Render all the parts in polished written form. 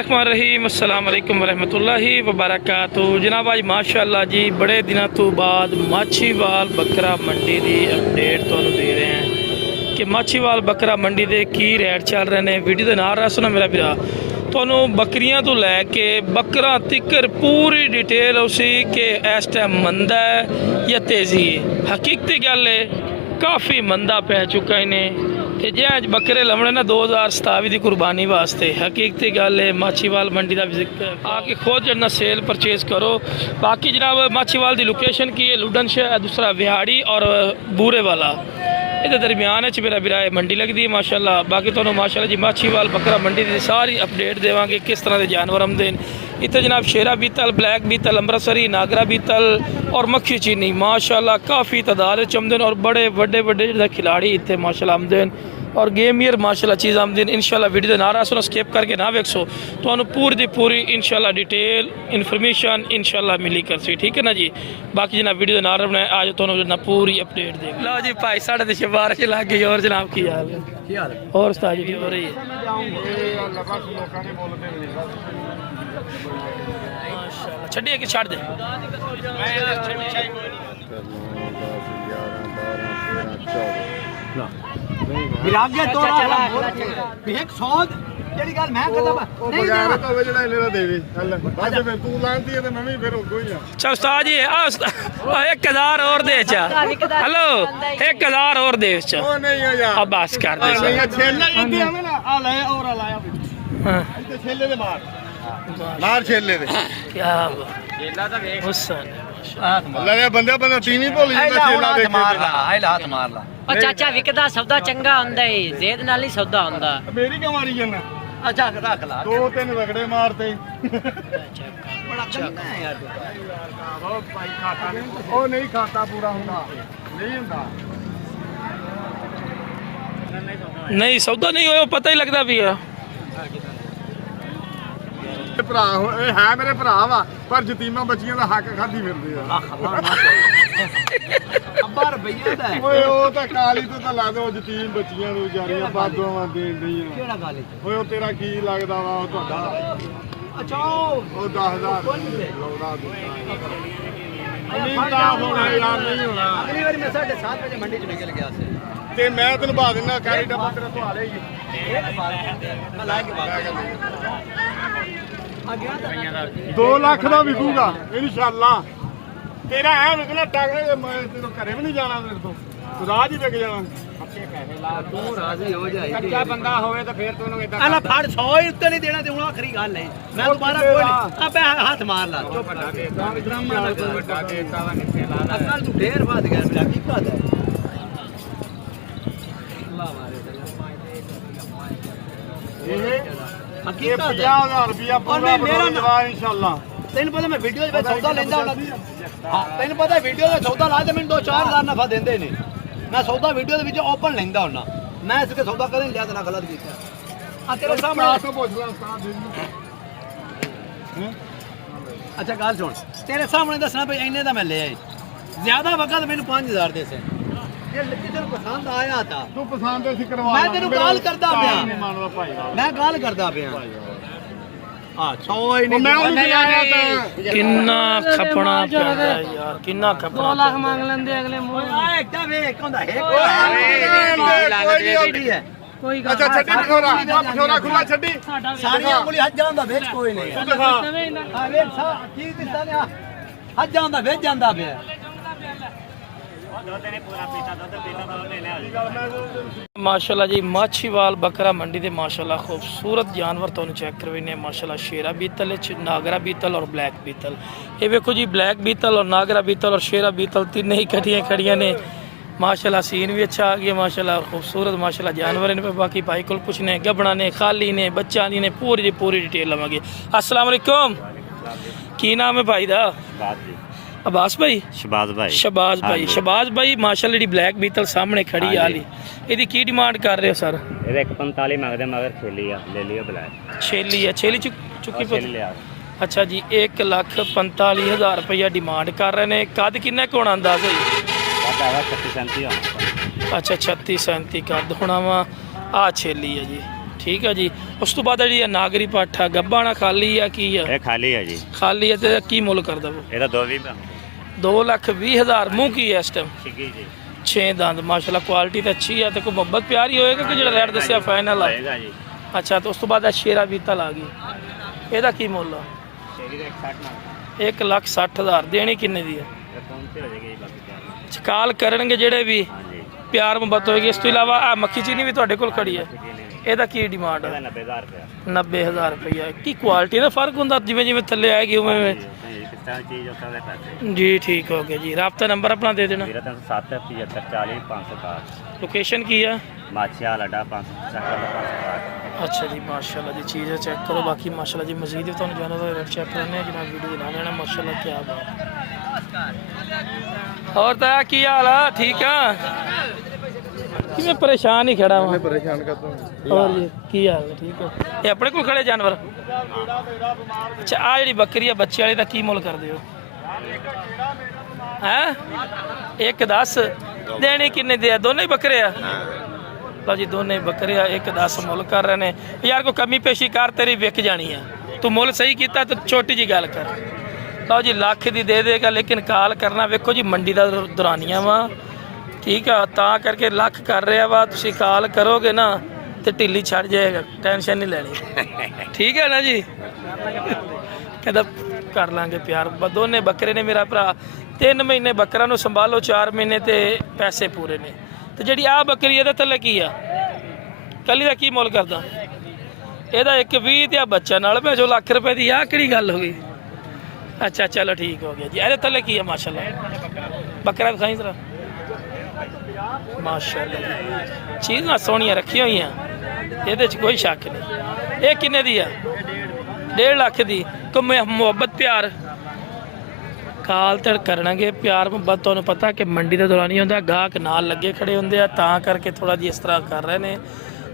बिस्मिल्लाहिर्रहमानिर्रहीम अस्सलाम वालेकुम वरहमतुल्लाहि वबरकातुहू। जनाब आज माशाअल्लाह जी बड़े दिनों तो बाद माछीवाल बकरा मंडी की अपडेट तुहानू दे रहे हैं कि माछीवाल बकरा मंडी के की रेट चल रहे हैं। वीडियो के नाल रह सुनो मेरा भरा, तुहानू बकरियां तो लैके बकरा तिकर पूरी डिटेल उसी कि इस टाइम मंदा है या तेज़ी है। हकीकती गल है काफ़ी मंदा पै चुका इन्हें ते जे अज बकरे लवने ना 2027 की कुर्बानी वास्ते। हकीकती गल है माछीवाल मंडी का विजिट आके खुद जरा सेल परचेज करो। बाकी जनाब माछीवाल की लोकेशन की है लुडन शहर, दूसरा विहाड़ी और बूरे वाला ये दरमियान मेरा बिरा मंडी लगती है माशाल्लाह। बाकी तो माशाल्लाह जी माछीवाल बकरा मंडी की सारी अपडेट देवांगे किस तरह के जानवर आमदे इतने जनाब। शेरा बीतल, ब्लैक बीतल, अमृतसरी, नागरा बीतल और मक्खी चीनी माशाल्लाह काफ़ी तादाद आमदे और बड़े बड़े बड़े खिलाड़ी इतने माशाल्लाह आमदे और गेमियर माशाल्लाह चीज़ आमदे। इंशाल्लाह वीडियो नारा सुनो, स्किप करके ना वेखो, तो पूरी दी पूरी इंशाल्लाह डिटेल इन्फॉर्मेशन इंशाल्लाह मिली कर सी। ठीक है ना जी। बाकी जनाब वीडियो नारा बनाए आज तो ना पूरी अपडेट दे लो जी। भाई साढ़े तो बारिश लग गई और जनाब की हाल है और उस्ताद जी हो रही है छड़िए कि छड़ दे विरागे तो एक सौद ਜਿਹੜੀ ਗੱਲ ਮੈਂ ਕਹਦਾ ਨਹੀਂ ਬਗੈਰ ਤੋਂ ਵੇ ਜਿਹੜਾ ਇਹਨੇ ਦਾ ਦੇਵੇ ਚੱਲ ਅੱਜ ਫਿਰ ਤੂੰ ਲਾਂਦੀ ਹੈ ਤੇ ਮੈਂ ਵੀ ਫਿਰ ਉਦੋਂ ਹੀ ਆ। चल उस्ताद जी 1000 और दे चा। हेलो 1000 और दे चा। ਉਹ ਨਹੀਂ ਆ ਯਾਰ अब बस कर दे ਨਹੀਂ ਛੇਲੇ ਇੱਥੇ ਆਵੇਂ ਨਾ ਆ ਲੈ ਔਰ ਆ ਲਾਇਆ हां ਇੱਥੇ ਛੇਲੇ ਦੇ ਮਾਰ ਛੇਲੇ ਦੇ क्या छेला तो देख हुसन ਲੈ ਬੰਦੇ ਤੀਨ ਹੀ ਭੁੱਲ ਜਾਂਦਾ ਛੇਲਾ ਦੇਖ ਮਾਰ ਲਾ ਆਇਲਾ ਹੱਥ ਮਾਰ ਲਾ। ਉਹ ਚਾਚਾ ਵਿਕਦਾ ਸੌਦਾ ਚੰਗਾ ਹੁੰਦਾ ਏ, ਜ਼ੇਦ ਨਾਲ ਨਹੀਂ ਸੌਦਾ ਹੁੰਦਾ। ਮੇਰੀ ਕਿਉਂ ਮਾਰੀ ਜਾਂਦਾ ਅੱਛਾ ਰੱਖ ਲਾ। ਦੋ ਤਿੰਨ ਰਗੜੇ ਮਾਰਤੇ ਬੜਾ ਚੰਗਾ ਹੈ ਯਾਰ। ਉਹ ਭਾਈ ਖਾਤਾ ਨਹੀਂ ਉਹ ਨਹੀਂ ਖਾਤਾ ਪੂਰਾ ਹੁੰਦਾ ਨਹੀਂ ਹੁੰਦਾ नहीं सौदा नहीं होया पता ही लगता भी है। ਭਰਾ ਇਹ ਹੈ ਮੇਰੇ ਭਰਾ ਵਾ ਪਰ ਜਤੀਮਾਂ ਬੱਚੀਆਂ ਦਾ ਹੱਕ ਖਾਦੀ ਫਿਰਦੇ ਆ। ਅੱਬਾ ਰੁਪਈਆ ਦਾ ਓਏ ਉਹ ਤਾਂ ਕਾਲੀ ਤੋਂ ਤਾਂ ਲਾ ਦੋ ਜਤੀਮ ਬੱਚੀਆਂ ਨੂੰ ਵਿਚਾਰੀਆਂ ਬਾਦੋਆਂ ਦੇਣ ਦੀਆਂ। ਕਿਹੜਾ ਗੱਲ ਓਏ ਉਹ ਤੇਰਾ ਕੀ ਲੱਗਦਾ ਵਾ ਉਹ ਤੁਹਾਡਾ ਅੱਛਾ ਉਹ 10000 ਲਾਉਣਾ ਨਹੀਂ ਤਾਂ ਹੋਣਾ ਯਾਰ ਨਹੀਂ ਹੋਣਾ। ਅਗਲੀ ਵਾਰੀ ਮੈਂ 7:30 ਵਜੇ ਮੰਡੀ ਚ ਨਿਕਲ ਗਿਆ ਸੀ ਤੇ ਮੈਂ ਤੈਨੂੰ ਬਾ ਦਿੰਦਾ ਕੈਰੀ ਡੱਬਾ ਤੇਰਾ ਧਵਾ ਲੇਗੀ ਮੈਂ ਲਾ ਕੇ ਬਾਹਰ ਆ ਗਿਆ ਤਾਂ 2 ਲੱਖ ਦਾ ਵਿਕੂਗਾ ਇਨਸ਼ਾਅੱਲਾ। ਤੇਰਾ ਐ ਵਿਕਣਾ ਟਾਗਰੇ ਤੈਨੂੰ ਘਰੇ ਵੀ ਨਹੀਂ ਜਾਣਾ ਤੇਰੇ ਤੋਂ ਰਾਜ ਹੀ ਵਿਕ ਜਾਣਾ। ਤੂੰ ਰਾਜ਼ੀ ਹੋ ਜਾਈ ਕੱਚਾ ਬੰਦਾ ਹੋਵੇ ਤਾਂ ਫੇਰ ਤੈਨੂੰ ਇਦਾਂ ਆਲਾ ਫੜ 100 ਹੀ ਉੱਤੇ ਨਹੀਂ ਦੇਣਾ ਤੇ ਹੁਣ ਆਖਰੀ ਗੱਲ ਹੈ। ਮੈਂ ਦੁਬਾਰਾ ਕੋਈ ਨਹੀਂ ਆਪੇ ਹੱਥ ਮਾਰ ਲਾ ਚੁੱਪ ਵੱਡਾ ਦੇਤਾ ਡਰਾਮਾ ਨਾ ਕੋਈ ਵੱਡਾ ਦੇਤਾ ਵਾ ਕਿੱਥੇ ਲਾ ਅਸਲ ਤੂੰ ਢੇਰ ਬਾਤ ਗਿਆ ਮੇਰਾ ਕੀ ਕਹਦਾ ਇਹ ਹਕੀਕਤ 50000 ਰੁਪਿਆ ਪੂਰਾ ਮੇਰਾ ਜਵਾਨ ਇਨਸ਼ਾਅੱਲਾ। ਤੈਨੂੰ ਪਤਾ ਮੈਂ ਵੀਡੀਓ ਦੇ ਵਿੱਚ ਸੌਦਾ ਲੈਂਦਾ ਹੁੰਦਾ। ਹਾਂ ਤੈਨੂੰ ਪਤਾ ਵੀਡੀਓ ਦੇ ਸੌਦਾ ਲਾ ਤੇ ਮੈਨੂੰ 2-4000 ਨਫਾ ਦਿੰਦੇ ਨੇ। ਮੈਂ ਸੌਦਾ ਵੀਡੀਓ ਦੇ ਵਿੱਚ ਓਪਨ ਲੈਂਦਾ ਹੁੰਦਾ। ਮੈਂ ਇਸ ਕੇ ਸੌਦਾ ਕਦੇ ਨਹੀਂ ਲਿਆ ਤੇ ਨਾ ਗਲਤ ਕੀਤਾ। ਆ ਤੇਰੇ ਸਾਹਮਣੇ ਤੋਂ ਪੁੱਛ ਲਾ ਉਸਤਾਦ ਜੀ ਨੂੰ। ਅੱਛਾ ਗੱਲ ਸੁਣ, ਤੇਰੇ ਸਾਹਮਣੇ ਦੱਸਣਾ ਪਈ ਇੰਨੇ ਦਾ ਮੈਂ ਲਿਆ ਏ। ਜ਼ਿਆਦਾ ਵਕਤ ਮੈਨੂੰ 5000 ਦੇ ਸੇ। ਇਹ ਲੱਗੀ ਤੈਨੂੰ ਪਸੰਦ ਆਇਆ ਤਾਂ ਤੂੰ ਪਸੰਦ ਸੀ ਕਰਵਾ ਮੈਂ ਤੈਨੂੰ ਗੱਲ ਕਰਦਾ ਪਿਆ। ਨਹੀਂ ਮੰਨਦਾ ਭਾਈ ਮੈਂ ਗੱਲ ਕਰਦਾ ਪਿਆ। ਆ 100 ਹੀ ਨਹੀਂ ਮੈਂ ਉਹਨੂੰ ਬੁਲਾਇਆ ਤਾਂ किन्ना खपना पैंदा है यार, किन्ना खपना 2 ਲੱਖ ਮੰਗ ਲੈਂਦੇ ਅਗਲੇ ਮੂੰਹ। ਆ ਇੱਕਾ ਵੇਖ ਹੁੰਦਾ ਹੈ ਕੋਈ ਗੱਲ ਅੱਛਾ ਛੱਡੀ ਪਖੋਰਾ ਖੁੱਲਾ ਛੱਡੀ ਸਾਰੀਆਂ ਉਂਗਲੀ ਹੱਜ ਜਾਂਦਾ ਵਿੱਚ ਕੋਈ ਨਹੀਂ ਤੂੰ ਦਿਖਾ ਆ ਵੇਖ ਸਾ ਕੀ ਦਿਸਦਾ ਨੇ ਹੱਜ ਜਾਂਦਾ ਵਿੱਚ ਜਾਂਦਾ ਪਿਆ। माशाल्लाह जी माछीवाल बकरा मंडी के माशाल्लाह खूबसूरत जानवर तुहानू चेक करवाने माशाल्लाह। शेरा बीतल, नागरा बीतल और ब्लैक बीतल। ये देखो जी ब्लैक बीतल और नागरा बीतल और शेरा बीतल तीन ही कट्ठियां खड़ियां ने माशाल्लाह। सीन भी अच्छा आ गया माशाल्लाह, खूबसूरत माशाल्लाह जानवर इन पे। बाकी भाई को पुछने गबड़ा ने, खाली ने, बच्चा ने, पूरी पूरी डिटेल लवांगे। अस्सलाम वालेकुम, की नाम है भाई दा? अब्बास भाई, शहबाज भाई शहबाज भाई माशाल्लाह जी ब्लैक बीतल सामने खड़ी आ ली। ਇਹਦੀ ਕੀ ਡਿਮਾਂਡ ਕਰ ਰਹੇ ਹੋ ਸਰ? ਇਹਦੇ 145 ਮੰਗਦੇ ਮਗਰ ਛੇਲੀ ਆ ਲੈ ਲਿਓ ਬਲੈਕ ਛੇਲੀ ਹੈ, ਛੇਲੀ ਚੁੱਕੀ ਛੇਲੀ ਲਿਆ। ਅੱਛਾ ਜੀ 1,45,000 ਰੁਪਇਆ ਡਿਮਾਂਡ ਕਰ ਰਹੇ ਨੇ। ਕੱਦ ਕਿੰਨਾ ਕੁ ਹੋਣਾ ਅੰਦਾਜ਼ਾ ਜੀ? ਪਤਾ ਹੈ 36 37 ਹੋਣਾ। अच्छा 36 37 कद होना वा। आ छेली है जी ਠੀਕ ਹੈ ਜੀ। ਉਸ ਤੋਂ ਬਾਅਦ ਜਿਹੜੀ ਇਹ ਨਾਗਰੀ ਪੱਠ ਆ ਗੱਭਾ ਨਾ ਖਾਲੀ ਆ ਕੀ ਆ? ਇਹ ਖਾਲੀ ਹੈ ਜੀ। ਖਾਲੀ ਹੈ ਤੇ ਕੀ ਮੁੱਲ ਕਰਦਾ ਉਹ? ਇਹਦਾ 220 2,20,000 ਮੂੰਹ ਕੀ ਹੈ ਇਸ ਟਾਈਮ? ਛਿੱਗੀ ਜੀ 6 ਦੰਦ ਮਾਸ਼ਾਅੱਲਾ ਕੁਆਲਿਟੀ ਤਾਂ ਅੱਛੀ ਆ ਤੇ ਕੋਈ ਮੁਹੱਬਤ ਪਿਆਰੀ ਹੋਏਗਾ ਕਿ ਜਿਹੜਾ ਰੇਟ ਦੱਸਿਆ ਫਾਈਨਲ ਆ? ਹੋਏਗਾ ਜੀ। ਅੱਛਾ ਤੇ ਉਸ ਤੋਂ ਬਾਅਦ ਇਹ ਸ਼ੇਰਾ ਬੀਤਲ ਆ ਗਈ, ਇਹਦਾ ਕੀ ਮੁੱਲ ਆ? ਛੇਰੀ ਦਾ 160 ਨਾਲ 1,60,000 ਦੇਣੀ ਕਿੰਨੇ ਦੀ ਹੈ? ਇਹ ਫੋਨ ਤੇ ਹੋ ਜਾਏਗੀ ਜੀ ਬਾਕੀ ਚਾਰ। ਚਕਾਲ ਕਰਨਗੇ ਜਿਹੜੇ ਵੀ ਹਾਂਜੀ ਪਿਆਰ ਮੁਹੱਬਤ ਹੋਏਗੀ। ਇਸ ਤੋਂ ਇਲਾਵਾ ਆ ਮੱਖੀ ਚੀਨੀ ਵੀ ਤੁਹਾਡੇ ਕੋਲ ਖੜੀ ਹੈ, ਇਹਦਾ ਕੀ ਡਿਮਾਂਡ ਇਹਦਾ ਹੈ? 90000 ਰੁਪਏ 90,000 ਰੁਪਈਆ। ਕੀ ਕੁਆਲਿਟੀ ਦਾ ਫਰਕ ਹੁੰਦਾ ਜਿਵੇਂ ਜਿਵੇਂ ਥੱਲੇ ਆਏਗੀ ਉਵੇਂ ਉਵੇਂ? ਕਿਸ ਤਰ੍ਹਾਂ ਚੀਜ਼ ਉਸ ਤਰ੍ਹਾਂ ਦੇ ਪੈਸੇ। ਜੀ ਠੀਕ ਹੋ ਗਿਆ ਜੀ। ਰਾਬਤਾ ਨੰਬਰ ਆਪਣਾ ਦੇ ਦੇਣਾ। 0307 75 40 560 ਲੋਕੇਸ਼ਨ ਕੀ ਆ? ਮਾਛੀਆ ਲੱਡਾ 560 ਅੱਛਾ ਜੀ ਮਾਸ਼ਾਅੱਲਾ ਜੀ ਚੀਜ਼ ਚੈੱਕ ਕਰੋ। ਬਾਕੀ ਮਾਸ਼ਾਅੱਲਾ ਜੀ ਮਜ਼ੀਦ ਵੀ ਤੁਹਾਨੂੰ ਜਾਨਵਰ ਦਾ ਰੇਟ ਚੈੱਕ ਕਰਨੇ ਆ ਜਨਾਬ ਵੀਡੀਓ ਦੇ ਨਾਲ ਲੈਣਾ ਮਾਸ਼ਾਅੱਲਾ ਕੀ ਬਾਤ। ਹੋਰ ਤਾਂ ਕੀ ਹਾਲ ਆ? ਠੀਕ ਆ? ਕਿਵੇਂ ਪਰੇਸ਼ਾਨ ਹੀ ਖੜਾ ਵਾਂ? ਪਰੇਸ਼ਾਨ ਕਰਦਾ ਹੋਰ ਜੀ ਕੀ ਹਾਲ ਹੈ? ਠੀਕ ਹੋ? ਇਹ ਆਪਣੇ ਕੋਲ ਖੜੇ ਜਾਨਵਰ? ਅੱਛਾ ਆ ਜਿਹੜੀ ਬੱਕਰੀ ਆ ਬੱਚੇ ਵਾਲੀ ਦਾ ਕੀ ਮੁੱਲ ਕਰਦੇ ਹੋ? ਹੈ 1,10 ਦੇਣੀ ਕਿੰਨੇ ਦੇ ਆ? ਦੋਨੇ ਹੀ ਬੱਕਰੇ ਆ? ਲਓ ਜੀ ਦੋਨੇ ਬੱਕਰੇ ਆ 1,10 ਮੁੱਲ ਕਰ ਰਹੇ ਨੇ। ਯਾਰ ਕੋਈ ਕਮੀ ਪੇਸ਼ੀ ਕਰ ਤੇਰੀ ਵਿਕ ਜਾਣੀ ਆ। ਤੂੰ ਮੁੱਲ ਸਹੀ ਕੀਤਾ ਤਾਂ ਛੋਟੀ ਜੀ ਗੱਲ ਕਰ। ਲਓ ਜੀ ਲੱਖ ਦੀ ਦੇ ਦੇਗਾ ਲੇਕਿਨ ਕਾਲ ਕਰਨਾ ਵੇਖੋ ਜੀ ਮੰਡੀ ਦਾ ਦੌਰਾਨੀਆਂ ਵਾ ਠੀਕ ਆ ਤਾਂ ਕਰਕੇ ਲੱਖ ਕਰ ਰਿਹਾ ਵਾ। ਤੁਸੀਂ ਕਾਲ ਕਰੋਗੇ ਨਾ ਤੇ ਢਿੱਲੀ ਛੱਡ ਜਾਏਗਾ, ਟੈਨਸ਼ਨ ਨਹੀਂ ਲੈਣੀ ਠੀਕ ਹੈ ਨਾ ਜੀ। ਕਹਿੰਦਾ ਕਰ ਲਾਂਗੇ ਪਿਆਰ। ਦੋਨੇ ਬੱਕਰੇ ਨੇ ਮੇਰਾ ਭਰਾ 3 ਮਹੀਨੇ ਬੱਕਰਾ ਨੂੰ ਸੰਭਾਲੋ 4 ਮਹੀਨੇ ਤੇ ਪੈਸੇ ਪੂਰੇ ਨੇ। ਤੇ ਜਿਹੜੀ ਆ ਬੱਕਰੀ ਇਹਦੇ ਥੱਲੇ ਕੀ ਆ? ਕੱਲੀ ਦਾ ਕੀ ਮੁੱਲ ਕਰਦਾ? ਇਹਦਾ 1,20 ਤੇ ਆ ਬੱਚਾ ਨਾਲ ਭੇਜੋ ਲੱਖ ਰੁਪਏ ਦੀ। ਆ ਕਿਹੜੀ ਗੱਲ ਹੋ ਗਈ? ਅੱਛਾ ਚਲੋ ਠੀਕ ਹੋ ਗਿਆ ਜੀ। ਇਹਦੇ ਥੱਲੇ ਕੀ ਆ? ਮਾਸ਼ਾਅੱਲਾ ਬੱਕਰਾ ਦਿਖਾਈ ਜ਼ਰਾ। ਮਾਸ਼ਾਅੱਲਾ ਜੀ ਚੀਜ਼ਾਂ ਸੋਹਣੀਆਂ ਰੱਖੀਆਂ ਹੋਈਆਂ ਇਹਦੇ 'ਚ ਕੋਈ ਸ਼ੱਕ ਨਹੀਂ। ਇਹ ਕਿੰਨੇ ਦੀ ਆ? 1.5 ਲੱਖ ਦੀ। ਕੋਈ ਮੁਹੱਬਤ ਪਿਆਰ ਕਾਲ ਤੜ ਕਰਨਗੇ ਪਿਆਰ ਮੁਹੱਬਤ। ਤੁਹਾਨੂੰ ਪਤਾ ਕਿ ਮੰਡੀ ਦੇ ਦੌਰਾਨ ਹੀ ਹੁੰਦਾ ਗਾਹਕ ਨਾਲ ਲੱਗੇ ਖੜੇ ਹੁੰਦੇ ਆ ਤਾਂ ਕਰਕੇ ਥੋੜਾ ਜਿਹਾ ਇਸ ਤਰ੍ਹਾਂ ਕਰ ਰਹੇ ਨੇ।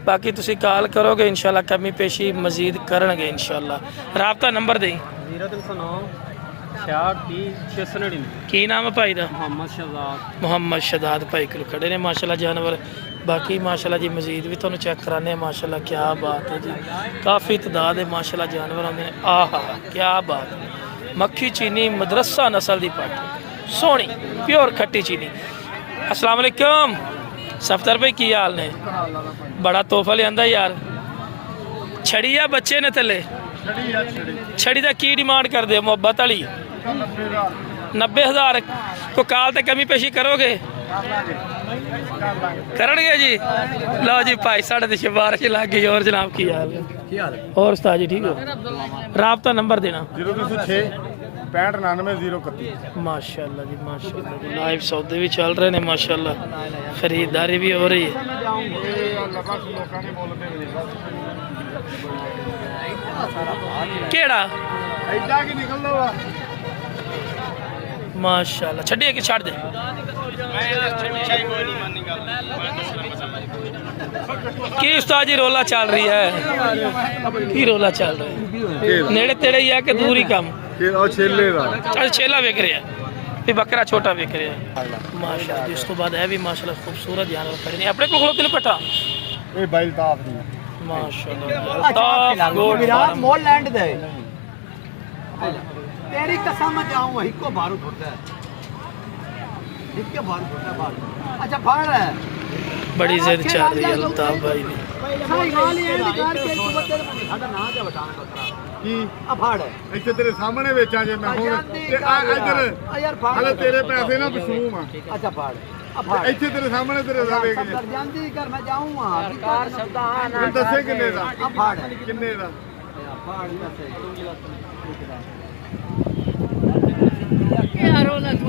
ਬਾਕੀ ਤੁਸੀਂ ਕਾਲ ਕਰੋਗੇ ਇਨਸ਼ਾਅੱਲਾ ਕਮੀ ਪੇਸ਼ੀ ਮਜ਼ੀਦ ਕਰਨਗੇ ਇਨਸ਼ਾਅੱਲਾ। ਰਾਬਤਾ ਨੰਬਰ ਦੇਈ 0309 66 699। ਕੀ ਨਾਮ ਹੈ ਭਾਈ ਦਾ? ਮੁਹੰਮਦ ਸ਼ਹਜ਼ਾਦ। ਮੁਹੰਮਦ ਸ਼ਹਜ਼ਾਦ ਭਾਈ ਕੋਲ ਖੜੇ ਨੇ ਮਾਸ਼ਾਅੱਲਾ ਜਾਨਵਰ। ਬਾਕੀ ਮਾਸ਼ਾਅੱਲਾ ਜੀ ਮਜ਼ੀਦ ਵੀ ਤੁਹਾਨੂੰ ਚੈੱਕ ਕਰਾਣੇ ਆ ਮਾਸ਼ਾਅੱਲਾ ਕੀ ਬਾਤ ਹੈ ਜੀ। ਕਾਫੀ ਤਾਦਾਦ ਹੈ ਮਾਸ਼ਾਅੱਲਾ ਜਾਨਵਰ ਆਉਂਦੇ ਨੇ। ਆਹਾ ਕੀ ਬਾਤ ਹੈ। ਮੱਖੀ ਚੀਨੀ ਮਦਰਸਾ ਨਸਲ ਦੀ ਪੱਠ ਸੋਹਣੀ ਪਿਓਰ ਖੱਟੀ ਚੀਨੀ। अस्सलाम वालेकुम सफदर भाई की हाल ने? बड़ा तोहफा लिया यार। छड़ी या बच्चे ने थले? छड़ी का की डिमांड कर दे? मुहब्बत वाली 90,000 को काल ते कमी पेशी करोगे? करनगे जी। लो जी भाई साढ़े तो सिफारिश लग गई। और जनाब की हाल है? और उस्ताद जी ठीक हो? राबता नंबर देना 0306 6599 माशाल्लाह जी माशाल्लाह जी। लाइव सौदे भी चल रहे हैं माशाल्लाह, खरीदारी भी हो रही है। केड़ा माशाल्लाह छड़िए कि छड़ दे? की उस्ताद जी रोला चल रही है? की रोला चल रहा है? नेड़े तेड़े ही है कि दूर ही कम? अच्छा छेला विक रहा है भी बकरा छोटा विक रहा है माशाल्लाह। उस तो बाद है भी माशाल्लाह खूबसूरत जानवर खड़े ने। अपने को खड़ोते ने पट्टा माशाल्लाह ताफ गोट फार्म मोल लैंड दे तेरी कसम जाऊं वही को बारू फुटता है। इसके बारू फुटता है बारू। अच्छा फाड़ है बड़ी जिद चल रही है अल्ताफ भाई ने। सही गाल है दिखार के तू बच्चे साडा ना जा बटान बकरा ਕੀ आ फाड़ है ਇੱਥੇ ਤੇਰੇ ਸਾਹਮਣੇ ਵੇਚਾਂ ਜੇ ਮੈਂ ਹੁਣ ਤੇ ਆ ਇੱਧਰ यार फाड़ ਹਲੇ ਤੇਰੇ ਪੈਸੇ ਨਾ ਵਸੂਮ ਆ। अच्छा फाड़ आ फाड़ ਇੱਥੇ ਤੇਰੇ ਸਾਹਮਣੇ ਤੇਰੇ ਦਾ ਵੇਚ ਜੇ कर जानती कर मैं जाऊंगा कार शब्द ਹੁਣ ਦੱਸੇ ਕਿੰਨੇ ਦਾ? आ फाड़ है ਕਿੰਨੇ ਦਾ? फाड़ कैसे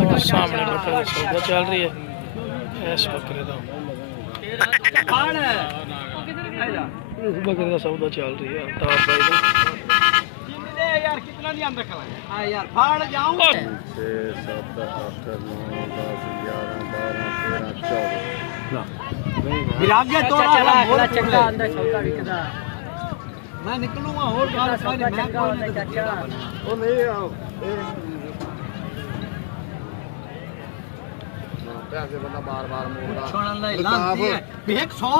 और सामने बकरे का सौदा चल रही है। इस बकरे का फाड़ है इस बकरे का सौदा चल रही है अल्ताफ भाई का। यार कितना नहीं अंदर खड़ा है हां यार फाड़ जाऊंगा 6 7 8 9 10 11 12 13 14 विरागे तो अच्छा चला अगला चंगा अंदर सौदा विकदा। मैं निकलूंगा और गाल सौदा चंगा होता चाचा। ਉਹ ਨਹੀਂ ਆ ਪੈਸੇ ਬੰਦਾ ਬਾਰ-ਬਾਰ ਮੋੜਦਾ ਪੁੱਛਣ ਲਈ ਲਾਂਦੀ ਹੈ ਵੀ 100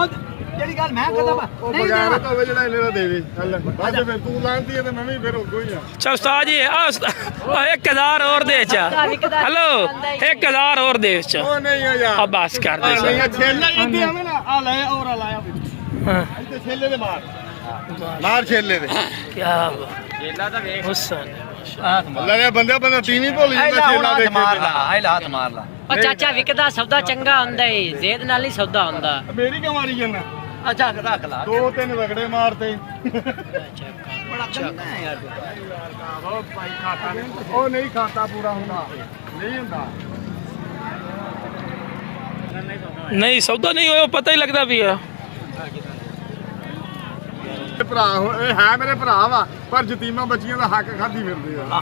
ਜਿਹੜੀ ਗੱਲ ਮੈਂ ਕਹਦਾ ਉਹ ਬਗੈਰ ਤੋਂ ਜਿਹੜਾ ਇਹਨੇ ਦਾ ਦੇਵੇ ਚੱਲ ਬਾਅਦ ਫਿਰ ਤੂੰ ਲਾਂਦੀ ਹੈ ਤੇ ਮੈਂ ਵੀ ਫਿਰ ਉੱਗੋ ਹੀ ਆ ਚਲ ਉਸਤਾਦ ਜੀ ਆ 1000 ਹੋਰ ਦੇ ਚ ਹਲੋ 1000 ਹੋਰ ਦੇ ਚ ਉਹ ਨਹੀਂ ਹੋ ਯਾਰ ਆ ਬਸ ਕਰ ਦੇ ਨਹੀਂ ਸਰ ਛੇਲੇ ਇੱਥੇ ਆਵੇਂ ਨਾ ਆ ਲੈ ਔਰ ਆ ਲਾਇਆ ਹਾਂ ਇੱਥੇ ਛੇਲੇ ਦੇ ਮਾਰ ਛੇਲੇ ਦੇ ਕੀ ਬਾਤ ਹੁਸਨ ਅੱਲਾ ਦੇ ਬੰਦੇ ਤੀਵੀਂ ਭੁੱਲ ਜਾਂਦਾ ਛੇਲਾ ਦੇਖ ਮਾਰ ਲਾ ਆਇਲਾ ਹੱਥ ਮਾਰ ਲਾ ਉਹ ਚਾਚਾ ਵਿਕਦਾ ਸੌਦਾ ਚੰਗਾ ਹੁੰਦਾ ਏ ਜ਼ੇਦ ਨਾਲ ਨਹੀਂ ਸੌਦਾ ਹੁੰਦਾ ਮੇਰੀ ਕਿਉਂ ਮਾਰੀ ਜਾਂਦਾ ਅੱਛਾ ਰੱਖ ਲਾ ਦੋ ਤਿੰਨ ਰਗੜੇ ਮਾਰਤੇ ਬੜਾ ਚੰਗਾ ਹੈ ਯਾਰ ਉਹ ਨਹੀਂ ਖਾਤਾ ਪੂਰਾ ਹੁੰਦਾ ਨਹੀਂ ਹੁੰਦਾ ਨਹੀਂ ਸੌਦਾ ਨਹੀਂ ਹੋਇਆ ਪਤਾ ਹੀ ਲੱਗਦਾ ਵੀ ਆ ਇਹ ਭਰਾ ਇਹ ਹੈ ਮੇਰੇ ਭਰਾ ਵਾ ਪਰ ਯਤੀਮਾਂ ਬੱਚੀਆਂ ਦਾ ਹੱਕ ਖਾਦੀ ਫਿਰਦੇ ਆ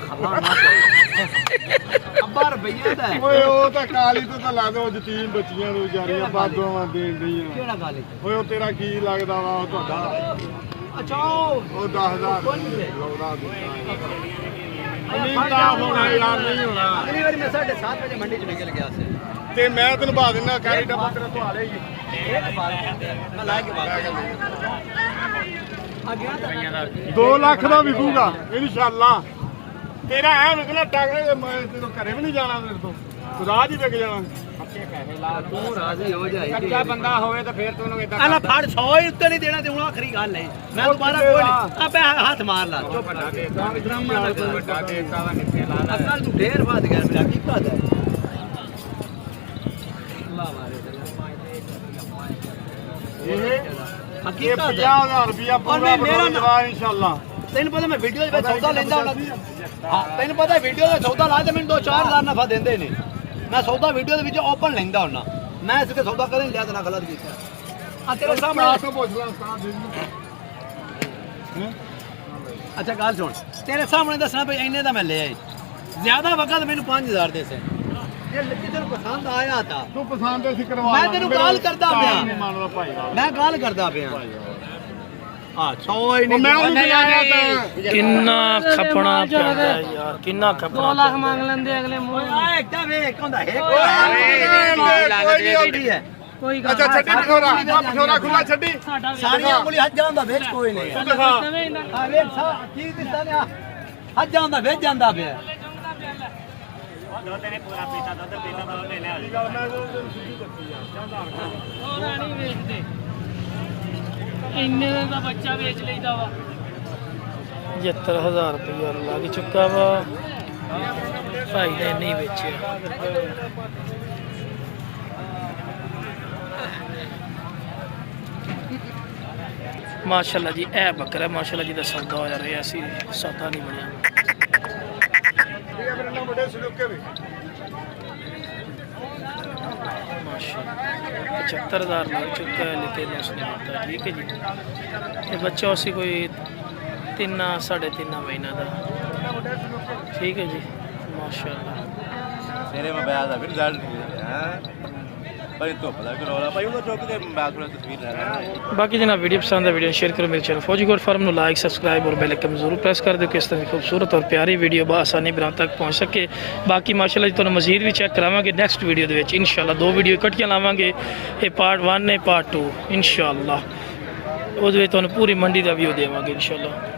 ਅੱਬਾ ਰੁਪਈਆ ਦਾ ਹੈ। ਓਏ ਉਹ ਤਾਂ ਕਾਲੀ ਤੋਂ ਤਾਂ ਲਾ ਦੋ ਯਤੀਮ ਬੱਚੀਆਂ ਨੂੰ ਵਿਚਾਰੀਆਂ ਬਾਦੋਆਂ ਦੇਣ ਦੀਆਂ ਕਿਹੜਾ ਗੱਲ ਹੈ ਓਏ ਉਹ ਤੇਰਾ ਕੀ ਲੱਗਦਾ ਵਾ ਉਹ ਤੁਹਾਡਾ ਅੱਛਾ ਉਹ 10000 ਲਾਉਦਾ ਨਹੀਂ ਤਾਂ ਹੋਣਾ ਯਾਰ ਨਹੀਂ ਹੋਣਾ ਅਗਲੀ ਵਾਰੀ ਮੈਂ 7:30 ਵਜੇ ਮੰਡੀ 'ਚ ਨਿਕਲ ਗਿਆ ਸੀ ਤੇ ਮੈਂ ਤੈਨੂੰ ਬਾ ਦਿੰਦਾ ਕਾਰੀ ਡੱਬਾ ਤੇਰਾ ਧਵਾ ਲੇਗੀ ਮੈਂ ਲਾ ਕੇ ਬਾਹਰ ਆ ਗਿਆ ਤਾਂ 2 ਲੱਖ ਦਾ ਵਿਕੂਗਾ ਇਨਸ਼ਾਅੱਲਾ ਤੇਰਾ ਐ ਵਿਕਣਾ ਟਾਗਰੇ ਮੈਂ ਤੈਨੂੰ ਘਰੇ ਵੀ ਨਹੀਂ ਜਾਣਾ ਤੇਰੇ ਤੋਂ ਰਾਜ ਹੀ ਵਿਕ ਜਾਣਾ ਤੂੰ ਰਾਜ਼ੀ ਹੋ ਜਾਏ ਕੱਚਾ ਬੰਦਾ ਹੋਵੇ ਤਾਂ ਫੇਰ ਤੈਨੂੰ ਇਦਾਂ ਆਲਾ ਫੜ 100 ਹੀ ਉੱਤੇ ਨਹੀਂ ਦੇਣਾ ਤੇ ਹੁਣ ਆਖਰੀ ਗੱਲ ਹੈ ਮੈਂ ਦੁਬਾਰਾ ਕੋਈ ਨਹੀਂ ਆਪੇ ਹੱਥ ਮਾਰ ਲਾ ਚੁੱਪ ਵੱਡਾ ਦੇਤਾ ਵੱਡਾ ਦੇਤਾ ਦਾ ਕਿੱਥੇ ਲਾ ਲੈ ਅਕਲ ਤੂੰ ਢੇਰ ਵੱਧ ਗਿਆ ਮੇਰਾ ਕੀ ਪਤਾ ਹੈ ਇਹ ਹਕੀਕਤ 50000 ਰੁਪਿਆ ਪੂਰਾ ਮੇਰਾ ਜਵਾ ਇਨਸ਼ਾਅੱਲਾ ਤੈਨੂੰ ਪਤਾ ਮੈਂ ਵੀਡੀਓ ਦੇ ਵਿੱਚ ਸੌਦਾ ਲੈਂਦਾ ਹੁੰਦਾ ਹਾਂ ਤੈਨੂੰ ਪਤਾ ਵੀਡੀਓ ਦਾ ਸੌਦਾ ਲਾ ਤੇ ਮੈਨੂੰ 2-4000 ਨਫਾ ਦਿੰਦੇ ਨੇ ਮੈਂ ਸੌਦਾ ਵੀਡੀਓ ਦੇ ਵਿੱਚ ਓਪਨ ਲੈਂਦਾ ਹੁੰਦਾ ਮੈਂ ਇਸ ਕੇ ਸੌਦਾ ਕਦੇ ਨਹੀਂ ਲਿਆ ਤੇ ਨਾ ਗਲਤ ਕੀਤਾ ਆ ਤੇਰੇ ਸਾਹਮਣੇ ਤੋਂ ਪੁੱਛ ਲੈ ਉਸਤਾਦ ਜੀ ਨੂੰ ਅੱਛਾ ਗੱਲ ਸੁਣ ਤੇਰੇ ਸਾਹਮਣੇ ਦੱਸਣਾ ਵੀ ਇੰਨੇ ਦਾ ਮੈਂ ਲਿਆ ਏ ਜ਼ਿਆਦਾ ਵਕਤ ਮੈਨੂੰ 5000 ਦੇ ਸੇ ਜੇ ਲੱਗੀ ਤੈਨੂੰ ਪਸੰਦ ਆਇਆ ਤਾਂ ਤੂੰ ਪਸੰਦ ਸੀ ਕਰਵਾ ਮੈਂ ਤੈਨੂੰ ਗੱਲ ਕਰਦਾ ਪਿਆ ਨਹੀਂ ਮੰਨਦਾ ਭਾਈ ਮੈਂ ਗੱਲ ਕਰਦਾ ਪਿਆ ਆ 100 ਹੀ ਨਹੀਂ ਮੈਂ ਉਹਨੂੰ ਬੁਲਾਇਆ ਤਾਂ ਕਿੰਨਾ ਖਪਣਾ ਪੈਂਦਾ ਯਾਰ ਕਿੰਨਾ ਖਪਣਾ 2 ਲੱਖ ਮੰਗ ਲੈਂਦੇ ਅਗਲੇ ਮੂੰਹ ਆ ਇੱਕਾ ਵੇਖ ਹੁੰਦਾ ਹੈ ਕੋਈ ਹੈ ਕੋਈ ਗੱਲ ਅੱਛਾ ਛੱਡੀ ਪਠੋਰਾ ਖੁੱਲਾ ਛੱਡੀ ਸਾਰੀਆਂ ਉਂਗਲੀ ਹੱਥ ਜਾਂਦਾ ਵੇਚ ਕੋਈ ਨਹੀਂ ਤੂੰ ਦਿਖਾ ਆ ਵੇਖ ਸਾ ਕੀ ਦਿੱਤਾ ਨੇ ਹੱਥ ਜਾਂਦਾ ਵੇਚ ਜਾਂਦਾ ਪਿਆ ਇੰਨੇ ਦਾ ਬੱਚਾ ਵੇਚ ਲਈਦਾ ਵਾ 75000 ਰੁਪਇਆ ਲੱਗ ਚੁੱਕਾ ਵਾ ਭਾਈ ਨੇ ਨਹੀਂ ਵੇਚਿਆ ਮਾਸ਼ਾਅੱਲਾ ਜੀ ਇਹ ਬੱਕਰਾ ਮਾਸ਼ਾਅੱਲਾ ਜੀ ਦਾ ਸੌਦਾ ਹੋ ਰਿਹਾ ਸੀ ਸੌਦਾ ਨਹੀਂ ਬਣਿਆ ਇਹ ਮੇਰੇ ਨਾਲ ਵੱਡੇ ਸਲੂਕੇ ਵੀ माशाल्लाह 75000 लग चुका है लेकिन उसने होता ठीक है जी ये बच्चा उसी कोई 3-3.5 महीना का ठीक है जी माशाल्लाह तेरे में बयान है फिर रिजल्ट नहीं है भाई तो पता करो भाई वो चौक के बैक में तस्वीर ले रहा है बाकी जनाब वीडियो पसंद है वीडियो शेयर करो मेरे चैनल फौजी गोड फार्म लाइक सब्सक्राइब और बेल आइकन जरूर प्रेस कर दो कि इस तरह खूबसूरत और प्यारी वीडियो बआसानी बरां तक पहुँच सके बाकी माशाल्लाह जी तुहानू मजीद भी चेक करावांगे नैक्सट वीडियो दे विच इंशाल्लाह 2 वीडियो इकट्ठियां लावांगे ये पार्ट 1 ने पार्ट 2 इंशाल्लाह ਉਹਦੇ ਵਿੱਚ ਤੁਹਾਨੂੰ ਪੂਰੀ ਮੰਡੀ ਦਾ ਵੀਡੀਓ ਦੇਵਾਂਗੇ इंशाल्लाह